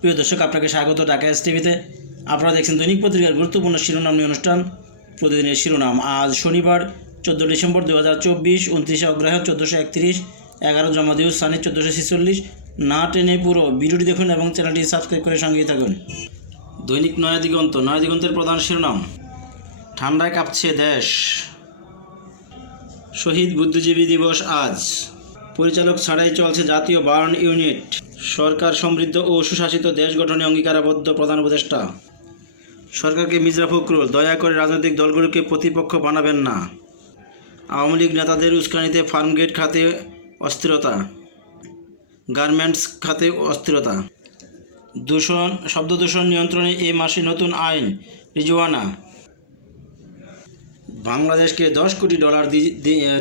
প্রিয় দর্শক, আপনাকে স্বাগত ঢাকা এস টিভিতে আপনারা দেখছেন দৈনিক পত্রিকার গুরুত্বপূর্ণ শিরোনাম নিয়ে অনুষ্ঠান। প্রতিদিনের শিরোনাম, আজ শনিবার, চোদ্দ ডিসেম্বর দু হাজার চব্বিশ, উনত্রিশে অগ্রহায়ণ চোদ্দোশো একত্রিশ, এগারো জমাদিউ সানি চোদ্দোশো ছেচল্লিশ, না টেনে পুরো ভিডিওটি দেখুন এবং চ্যানেলটি সাবস্ক্রাইব করে সঙ্গেই থাকুন। দৈনিক নয়া দিগন্ত, নয়া দিগন্তের প্রধান শিরোনাম, ঠান্ডায় কাঁপছে দেশ। শহীদ বুদ্ধিজীবী দিবস আজ। পরিচালক ছাড়াই চলছে জাতীয় বার্ন ইউনিট। সরকার সমৃদ্ধ ও সুশাসিত দেশ গঠনে অঙ্গীকারাবদ্ধ প্রধান উপদেষ্টা। সরকারকে মির্জা ফখরুল, দয়া করে রাজনৈতিক দলগুলোকে প্রতিপক্ষ বানাবেন না। আওয়ামী লীগ নেতাদের উস্কানিতে ফার্মগেট খাতে অস্থিরতা। গার্মেন্টস খাতে অস্থিরতা। দূষণ, শব্দ দূষণ নিয়ন্ত্রণে এ মাসে নতুন আইন, রিজওয়ানা। বাংলাদেশকে দশ কোটি ডলার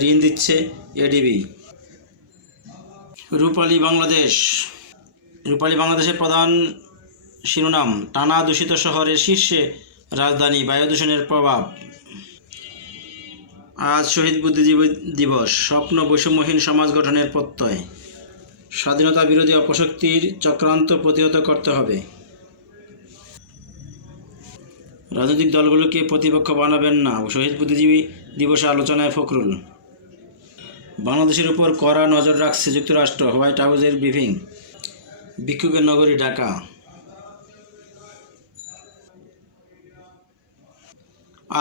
ঋণ দিচ্ছে এডিবি। রূপালী বাংলাদেশ। রূপালী বাংলাদেশের প্রধান শিরোনাম, টানা দূষিত শহরের শীর্ষে রাজধানী বায়ু দূষণের প্রভাব। আজ শহীদ বুদ্ধিজীবী দিবস, স্বপ্ন বৈষম্যহীন সমাজ গঠনের প্রত্যয়। স্বাধীনতা বিরোধী অপশক্তির চক্রান্ত প্রতিহত করতে হবে। রাজনৈতিক দলগুলোকে প্রতিপক্ষ বানাবেন না, শহীদ বুদ্ধিজীবী দিবসে আলোচনায় ফখরুল। বাংলাদেশের উপর কড়া নজর রাখছে যুক্তরাষ্ট্র, হোয়াইট হাউসের ব্রিফিং, ভিক্ষুকের নগরী ঢাকা।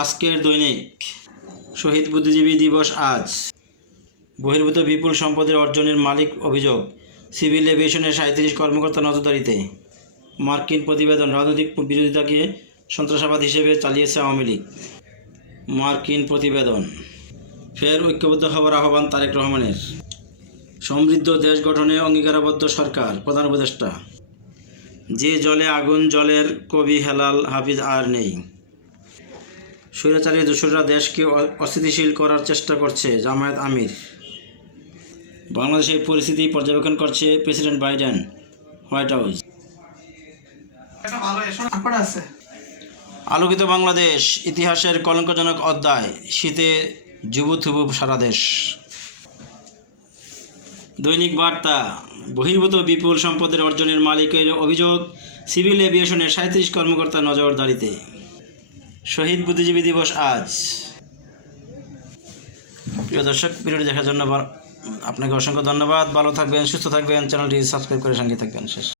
আজকের দৈনিক, শহীদ বুদ্ধিজীবী দিবস আজ। বহির্ভূত বিপুল সম্পদের অর্জনের মালিক অভিযোগ, সিভিল এভিয়েশনের সাঁত্রিশ কর্মকর্তা নজরদারিতে। মার্কিন প্রতিবেদন রাজনৈতিক বিরোধিতাকে সন্ত্রাসবাদ হিসেবে চালিয়েছে আওয়ামী লীগ। মার্কিন প্রতিবেদন। ফের ঐক্যবদ্ধ হওয়ার আহ্বান তারেক রহমানের। সমৃদ্ধ দেশ গঠনে অঙ্গীকারাবদ্ধ সরকার, প্রধান উপদেষ্টা। যে জলে আগুন, জলের কবি হেলাল হাফিজ আর নেই। স্বৈরাচারী দোসররা দেশকে অস্থিতিশীল করার চেষ্টা করছে জামায়াত আমির। বাংলাদেশের পরিস্থিতি পর্যবেক্ষণ করছে প্রেসিডেন্ট বাইডেন হোয়াইট হাউস। আলোকিত বাংলাদেশ ইতিহাসের কলঙ্কজনক অধ্যায়, শীতে যুবথুবু সারা দেশ। দৈনিক বার্তা, বহির্ভূত বিপুল সম্পদের অর্জনের মালিকের অভিযোগ, সিভিল এভিয়েশনের সাঁত্রিশ কর্মকর্তা নজরদারিতে। শহীদ বুদ্ধিজীবী দিবস আজ। প্রিয় দর্শক, ভিডিওটি দেখার জন্য আপনাকে অসংখ্য ধন্যবাদ। ভালো থাকবেন, সুস্থ থাকবেন, চ্যানেলটি সাবস্ক্রাইব করে সঙ্গে থাকবেন। শেষ।